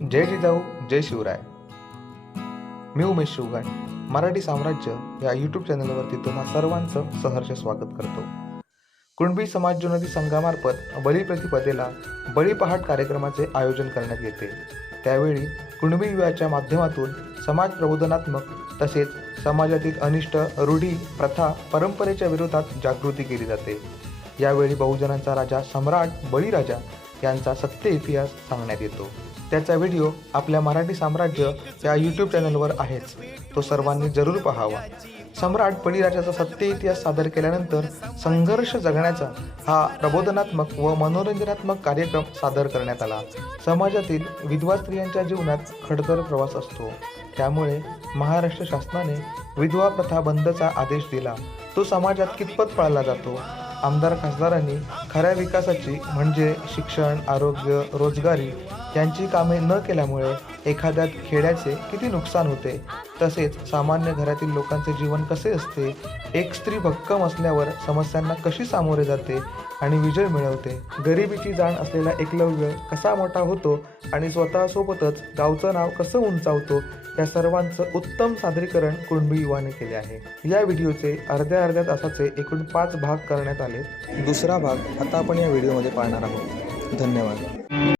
जय जिजाऊ जय शिवराय. मी उमेश शिवगाय मराठी साम्राज्य या यूट्यूब चॅनलवरती तुम्हा सर्वांचं सहर्ष स्वागत करतो. कुणबी समाज जुनदी संघामार्फत बळीप्रतिपदेला बळीपहाट कार्यक्रमाचे आयोजन करण्यात येते. त्यावेळी कुणबी युवाच्या माध्यमातून समाज प्रबोधनात्मक तसेच समाजातील अनिष्ट रूढी प्रथा परंपरेच्या विरोधात जागृती केली जाते. यावेळी बहुजनांचा राजा सम्राट बळीराजा यांचा सत्य इतिहास सांगण्यात येतो. त्याचा व्हिडिओ आपल्या मराठी साम्राज्य या यूट्यूब चॅनलवर आहेच. तो सर्वांनी जरूर पाहावा. सम्राट बळीराजाचा सत्य इतिहास सादर केल्यानंतर संघर्ष जगण्याचा हा प्रबोधनात्मक व मनोरंजनात्मक कार्यक्रम सादर करण्यात आला. समाजातील विधवा स्त्रियांच्या जीवनात खडतर प्रवास असतो. त्यामुळे महाराष्ट्र शासनाने विधवा प्रथा बंदचा आदेश दिला. तो समाजात कितपत पाळला जातो? आमदार खासदारांनी खऱ्या विकासाची म्हणजे शिक्षण आरोग्य रोजगारी त्यांची कामे न केल्यामुळे एखाद्या खेड्याचे किती नुकसान होते? तसेच सामान्य घरातील लोकांचे जीवन कसे असते? एक स्त्री भक्कम असल्यावर समस्यांना कशी सामोरे जाते आणि विजय मिळवते? गरिबीची जाण असलेला एकलव्य कसा मोठा होतो आणि स्वतःसोबतच गावचं नाव कसं उंचावतो? या सर्वांचं उत्तम सादरीकरण कुणबी युवाने केले आहे. या व्हिडिओचे अर्ध्या अर्ध्या तासाचे एकूण पाच भाग करण्यात आले दुसरा भाग आता आपण या व्हिडिओमध्ये पाहणार आहोत. धन्यवाद.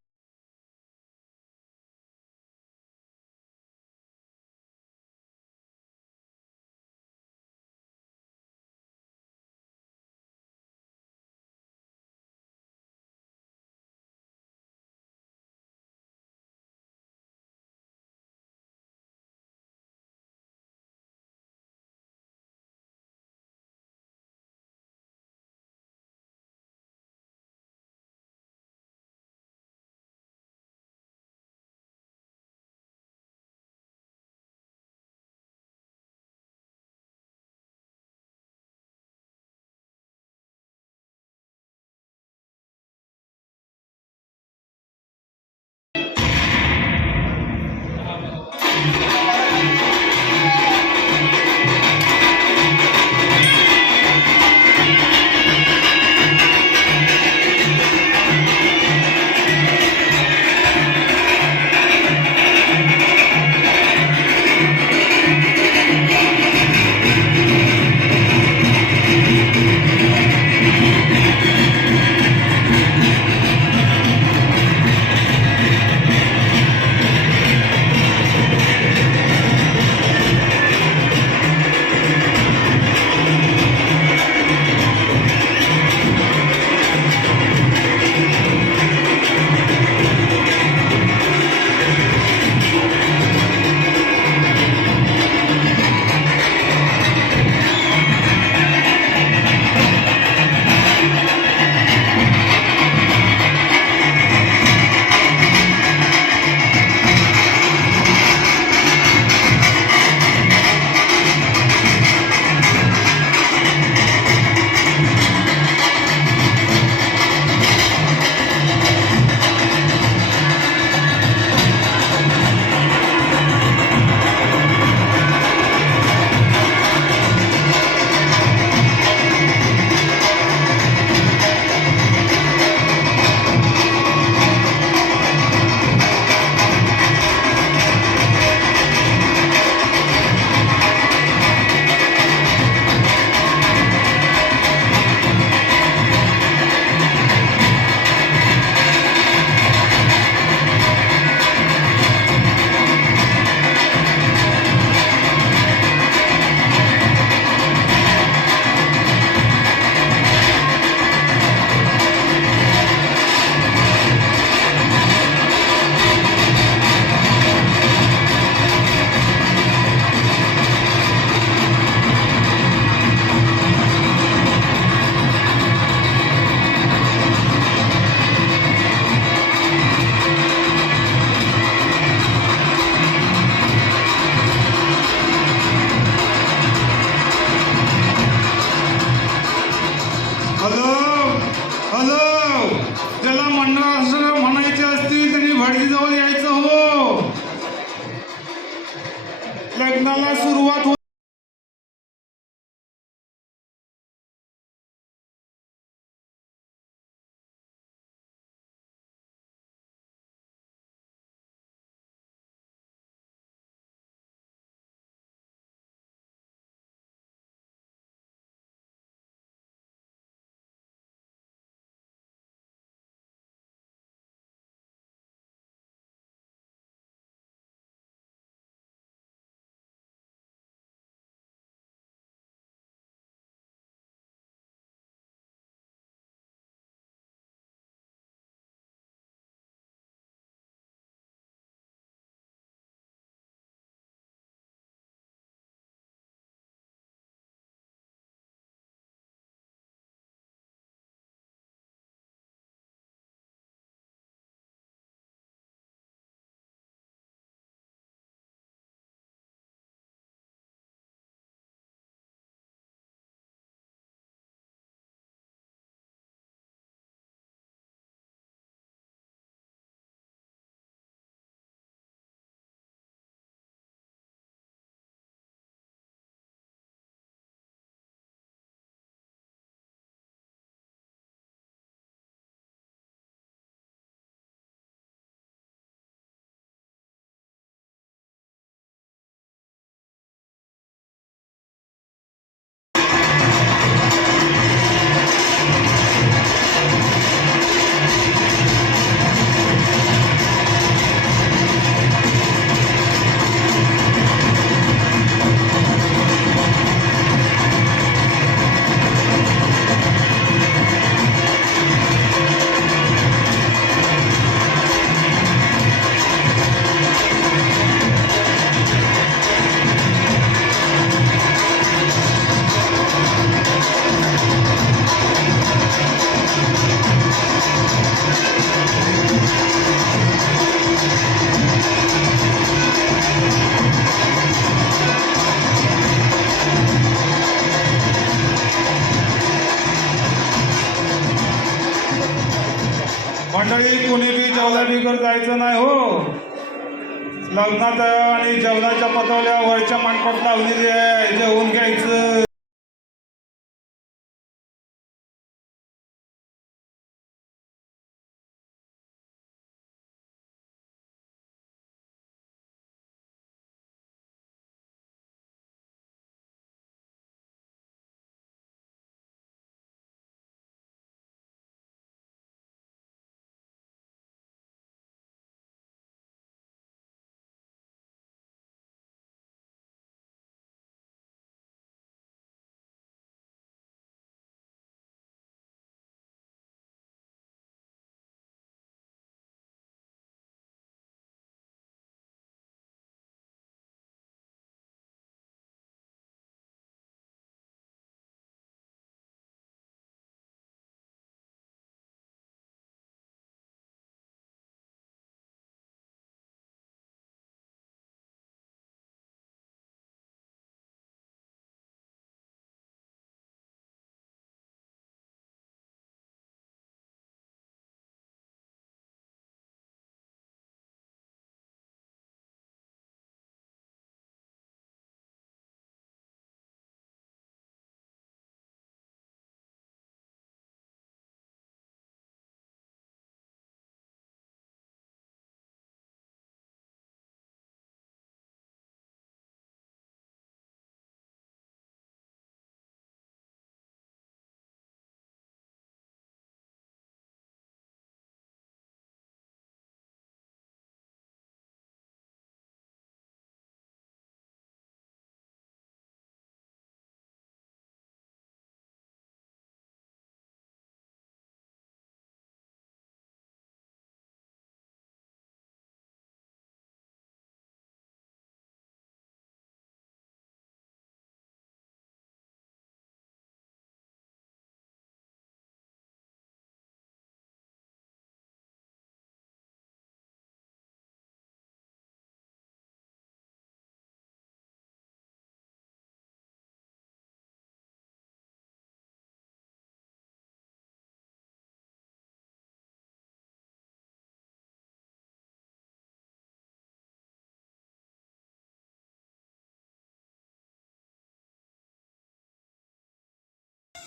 पतवल्या वरच्या मांडपात लावलेली आहे जेवून घ्यायचं.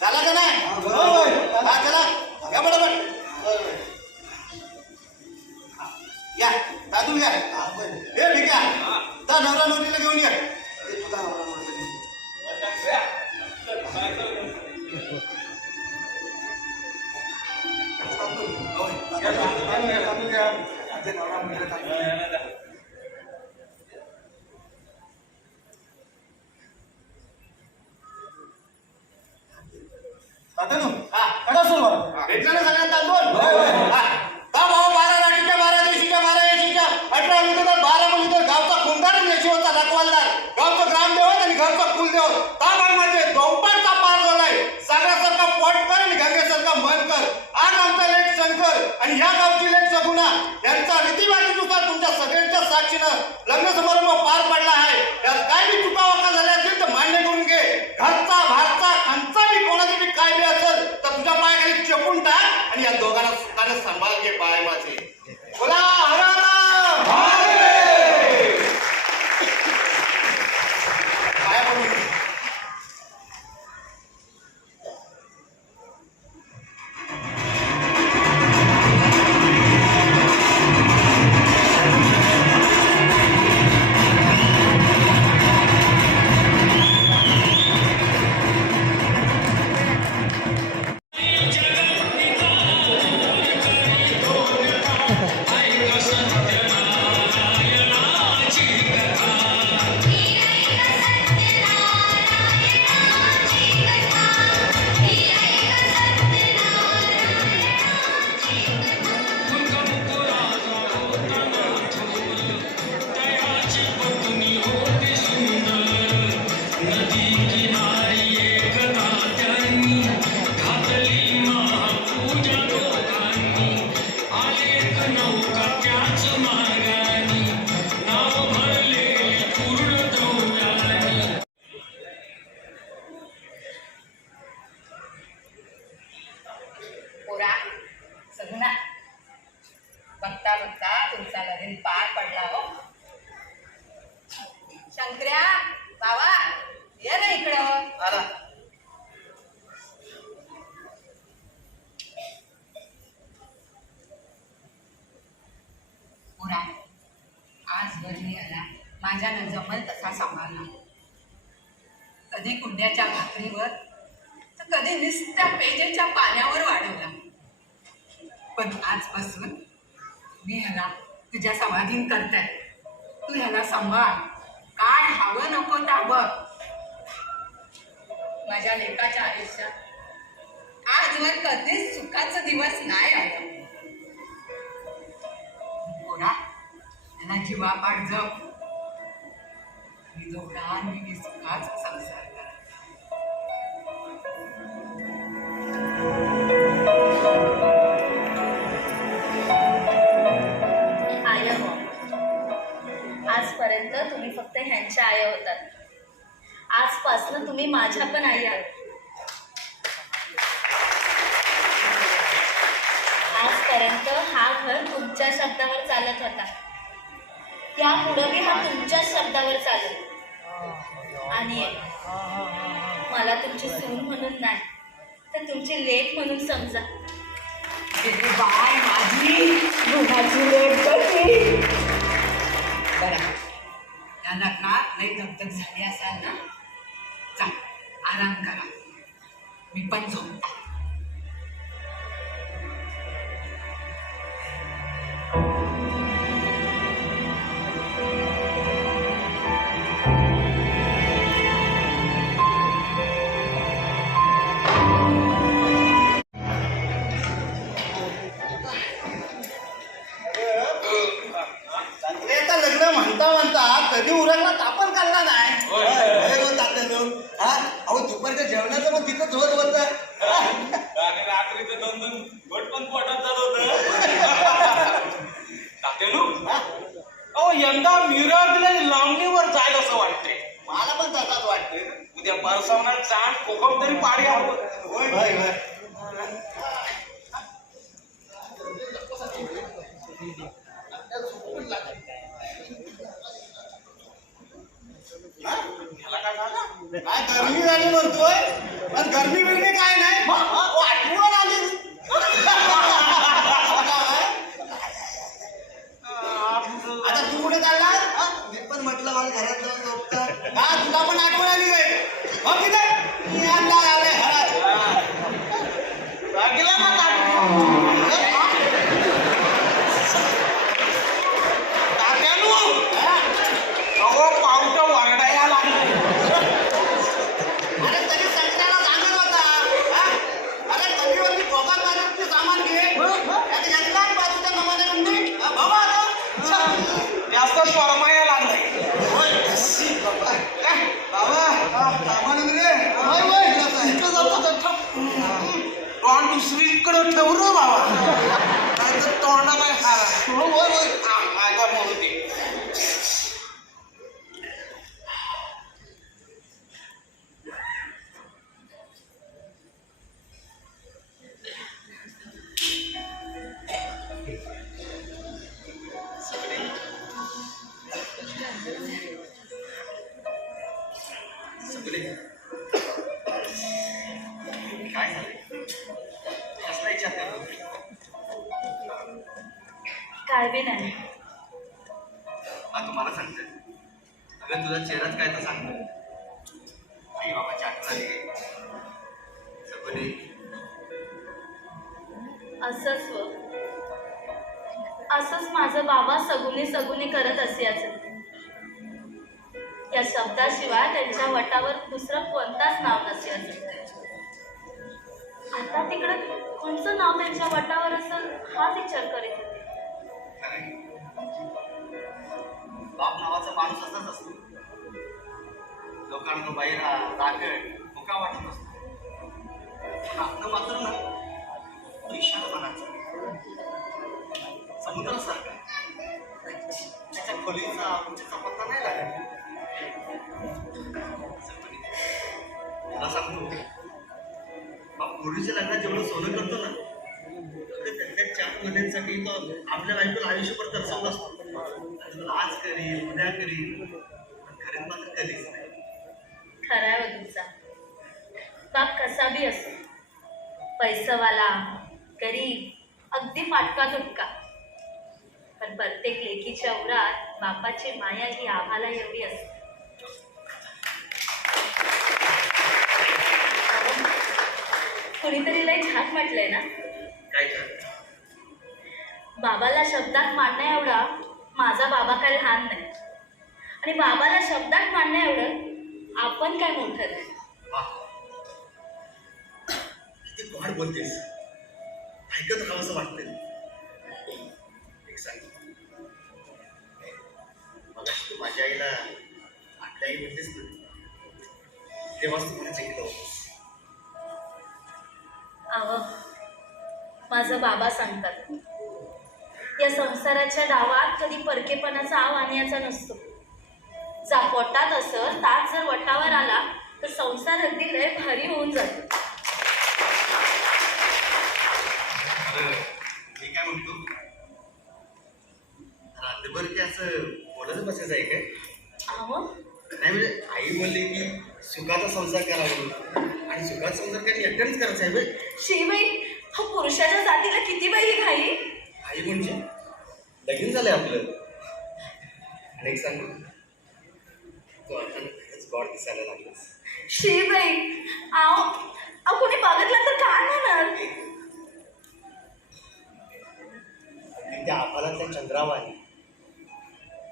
झाला का नाही? हा चला. या बरोबर. या. दादू या. हे ठीक आहे जा नवरा नवरीला घेऊन या. तात्यानो हा कडा बरं भेटलं ना सगळ्यांना दोन होय, होय. हा. का भाऊ बारा राठीच्या बारा दिवशीच्या बारा येशीच्या? अठरा मुलीतर बारा मुलीतर गावचा आणि यशवंता रखवालदार. गावचं ग्रामदेवत आणि घरचं कुलदेवत. का बाय माझे दोंपाटचा पार झालाय. सागरासारखा पोट कर आणि गंगेसारखा मन कर. आज आमचा लेख शंकर आणि ह्या गावची लेख सगुणा यांचा रीतीभातीनुसार तुमच्या सगळ्यांच्या साक्षीनं लग्न समारंभ पार पडला आहे. यात काय बी चुका वाका झाल्या असतील तर मान्य करून घे. घरचा भारचा खांचा आणि कोणाचा बी काय बी असेल तर तुझ्या पायाखाली चपून टाक आणि या दोघांना सुखाने सांभाळ घे पाय माझे काय हवं नको त्या माझ्या लेकाच्या आयुष्यात आजवर कधीच सुखाचा दिवस नाही आला. पोरा त्याला जीवापाड जप मी दोघांनी मी सुखाचा संसार फक्त ह्यांच्या आया होतात. आजपासनं तुम्ही माझ्या पण आई आहात. आजपर्यंत हा घर तुमच्या शब्दावर चालत होता. या पुढे हा तुमच्या शब्दावर चालेल. आणि मला तुमची सून म्हणून नाही तर तुमची लेख म्हणून समजा. बाय माझी लग्नात लई तरी पाडी हवं होय होय होय ह्याला काय गरमी झाली म्हणतोय? पण गरमी बिरमी काय नाही? आठवण आली. आता तू कुठे चालला मी पण म्हटलं मला घरात जाऊन झोपता हा तुला पण आठवण आली काय हो तिथे मी आणला आलाय दुसरीकडे ठेव रे बाबा नाहीतर तोंडाला खाला होय असंच माझं बाबा सगुनी सगुनी करत असायचं. या शब्दाशिवाय त्यांच्या वटावर दुसरं कोणताच नाव नसायचं. आता तिकडे कोणचं नाव त्यांच्या वटावर असेल हा विचार करीत होते. बाप नावाचा माणूस असाच असतो. लोकांना बाहेर रागड मुका वाटत असतो. पण आपलं मात्र ना तो इशारा समुद्रासारखा त्याच्या खोलीचा उंचीचा पत्ता नाही लागत मला सांगतो बाप पूर्वीच्या लग्नात जेवढं सोनं करतो ना तेवढे त्यांच्या चार महिन्यांसाठी तो आपल्या बायकोला आयुष्यभर तरसवत असतो आज करील उद्या करील खरेच मात्र कधीच नाही खरा आहे हो तुमचा. बाप कसा बी असो पैसावाला गरीब अगदी फाटका तुटका. पण प्रत्येक लेकीच्या उरात बापाची माया ही आम्हाला एवढी असते. कुणीतरी लय छान म्हटलंय ना? बाबाला शब्दात मांडण्या एवढा माझा बाबा काय लहान नाही. आणि बाबाला शब्दात मांडण्या एवढं आपण काय मोठं नाही. बोलतेस. ऐकत राहावंसं वाटतंय. माझ्या आईला आपल्या आई म्हणतेस ना तेव्हाच तू सांगितलं होतंस अहो माझं बाबा सांगतात. या संसाराच्या डावात कधी परकेपणाचा आव आणण्याचा नसतो. जा पोटात असत ताट जर वटावर आला तर संसार अगदी लय भारी होऊन जातो. मी काय म्हणतो? रात्रभर की असं बोलत बसायचं आहे काय? अहो. नाही म्हणजे आई बोलली की सुखाचा संसार करा म्हणून. आणि सुखाचा संसार काही एकट्यानेच करायचा आहे बे. शिवाई हा पुरुषाच्या जातीला किती बाई घाई? आई म्हणजे? लगीन झालंय आपलं. आणि एक सांगू? तू खरंच गॉड दिसायला लागलास शिबाई आव अहो कोणी बघितलं तर काय म्हणणार त्या आभाळातल्या चंद्रावानी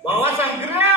बाबा संक्रिया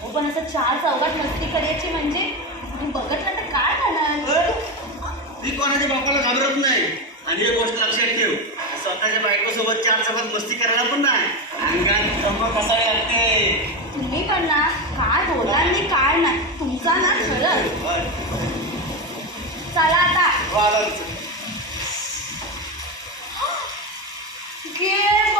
हो पण असं चार चौघात मस्ती करायची म्हणजे बघितलं तर काय करणार मी कोणाच्या बापाला घाबरत नाही. आणि एक गोष्ट लक्षात ठेव स्वतःच्या बायकोसोबत चार चौघात मस्ती करायला पण नाही. अंगात चौका कसावी लागते. तुम्ही पण ना काय बोला आणि काय नाही. तुमचा ना खरंच. चला आता. गेम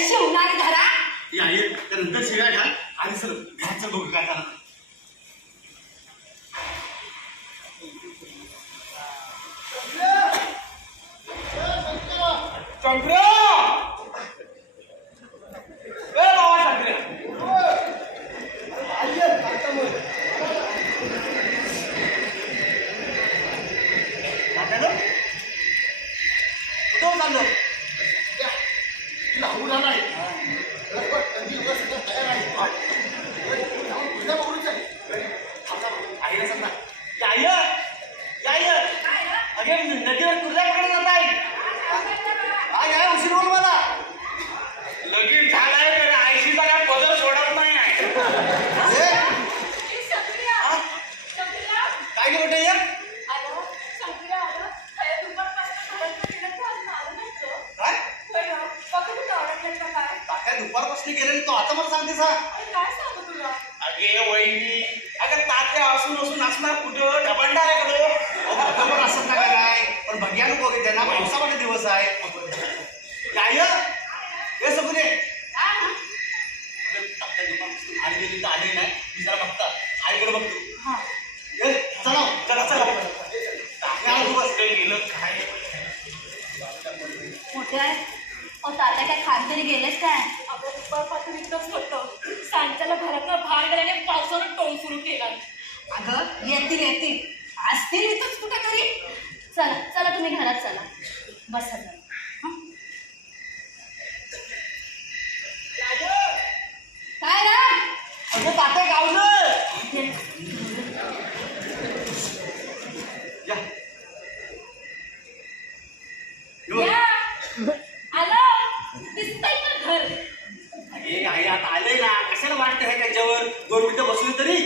कशी होणार धरा नंतर शिव्या घ्या आणि सर घ्यायचं बघ काय झालं वाटतं हे त्यांच्यावर बसली तरी?